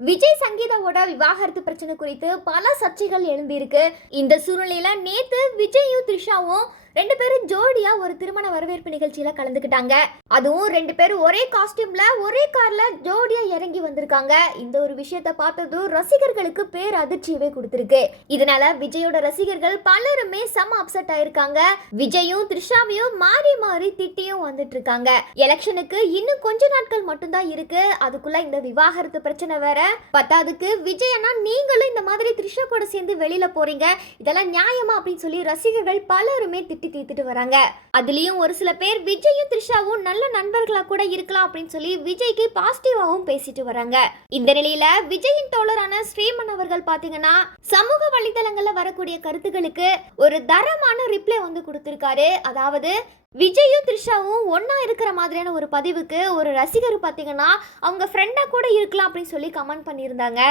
விஜய் சங்கீதாவோட விவாகரத்து பிரச்சனை குறித்து பல சர்ச்சைகள் எழும்பியிருக்கு. இந்த சூழ்நிலையில நேத்து விஜயும் த்ரிஷாவும் ரெண்டு பேரும் ஜோடியா ஒரு திருமண வரவேற்பு நிகழ்ச்சியில கலந்துக்கிட்டாங்க. அதுவும் ரெண்டு பேரும் ஒரே காஸ்டியூம்ல ஒரே கார்ல ஜோடியா இறங்கி வந்திருக்காங்க. இந்த ஒரு விஷயத்த பார்த்ததும் ரசிகர்களுக்கு பேர் அதிர்ச்சியவே கொடுத்திருக்கு. இதனால விஜயோட ரசிகர்கள் பலருமே செம அப்செட் ஆயிருக்காங்க. விஜயும் த்ரிஷாவையும் மாறி மாறி திட்டியும் வந்துட்டு இருக்காங்க. எலெக்ஷனுக்கு இன்னும் கொஞ்ச நாட்கள் மட்டும்தான் இருக்கு. அதுக்குள்ள இந்த விவாகரத்து பிரச்சனை வேற பத்தாதுக்கு விஜயனா நீங்களும் இந்த மாதிரி த்ரிஷா கூட சேர்ந்து வெளியில போறீங்க, இதெல்லாம் நியாயமா அப்படின்னு சொல்லி ரசிகர்கள் பலருமே திட்டி தீர்த்துட்டு வராங்க. அதுலயும் ஒரு சில பேர் விஜயும் த்ரிஷாவும் நல்ல நண்பர்களா கூட இருக்கலாம் அப்படின்னு சொல்லி விஜய்க்கு பாசிட்டிவாவும் பேசிட்டு வராங்க. இந்த நிலையில விஜயின் தோழரான ஸ்ரீமன் அவர்கள் பாத்தீங்கன்னா சமூக வலைதளங்கள்ல வரக்கூடிய கருத்துக்களுக்கு ஒரு தரமான ரிப்ளை வந்து கொடுத்திருக்காரு. அதாவது விஜயும் த்ரிஷாவும் ஒன்னா இருக்கிற மாதிரியான ஒரு பதிவுக்கு ஒரு ரசிகர் பார்த்தீங்கன்னா அவங்க ஃப்ரெண்டாக கூட இருக்கலாம் அப்படின்னு சொல்லி கமெண்ட் பண்ணியிருந்தாங்க.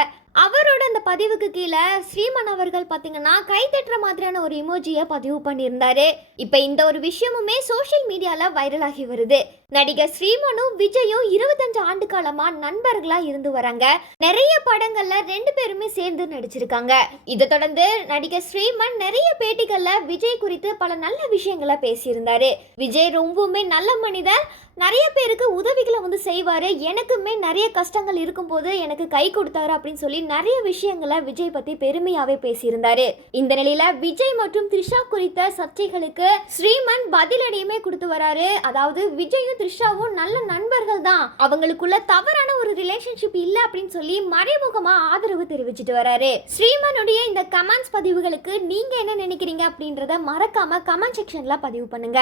அவரோட அந்த பதிவுக்கு கீழே ஸ்ரீமன் அவர்கள் பார்த்தீங்கன்னா கை தட்டுற மாதிரியான ஒரு இமோஜியை பதிவு பண்ணியிருந்தாரு. இப்போ இந்த ஒரு விஷயமுமே சோஷியல் மீடியாவில் வைரல் ஆகி வருது. நடிகர் ஸ்ரீமனும் விஜயும் 25 ஆண்டு காலமா நண்பர்களா இருந்து வராங்க. நிறைய படங்கள்ல ரெண்டு பேருமே சேர்ந்து நடிச்சிருக்காங்க. இதை தொடர்ந்து நடிகர் ஸ்ரீமன் நிறைய பேட்டிகள்ல விஜய் குறித்து பல நல்ல விஷயங்களை பேசியிருந்தாரு. விஜய் ரொம்பவுமே நல்ல மனிதர், நிறைய பேருக்கு உதவிகளை வந்து செய்வாரு, எனக்குமே நிறைய கஷ்டங்கள் இருக்கும்போது எனக்கு கை கொடுத்தாரு அப்படின்னு சொல்லி நிறைய விஷயங்களை விஜய் பத்தி பெருமையாவே பேசியிருந்தாரு. இந்த நிலையில விஜய் மற்றும் த்ரிஷா குறித்த சர்ச்சைகளுக்கு ஸ்ரீமன் பதிலடியுமே கொடுத்து வராரு. அதாவது விஜயும் த்ரிஷாவும் நல்ல நண்பர்கள் தான், அவங்களுக்குள்ள தவறான ஒரு ரிலேஷன்ஷிப் இல்ல அப்படின்னு சொல்லி மறைமுகமா ஆதரவு தெரிவிச்சிட்டு வராரு. ஸ்ரீமனுடைய இந்த கமெண்ட்ஸ் பதிவுகளுக்கு நீங்க என்ன நினைக்கிறீங்க அப்படின்றத மறக்காம கமெண்ட் செக்ஷன்ல பதிவு பண்ணுங்க.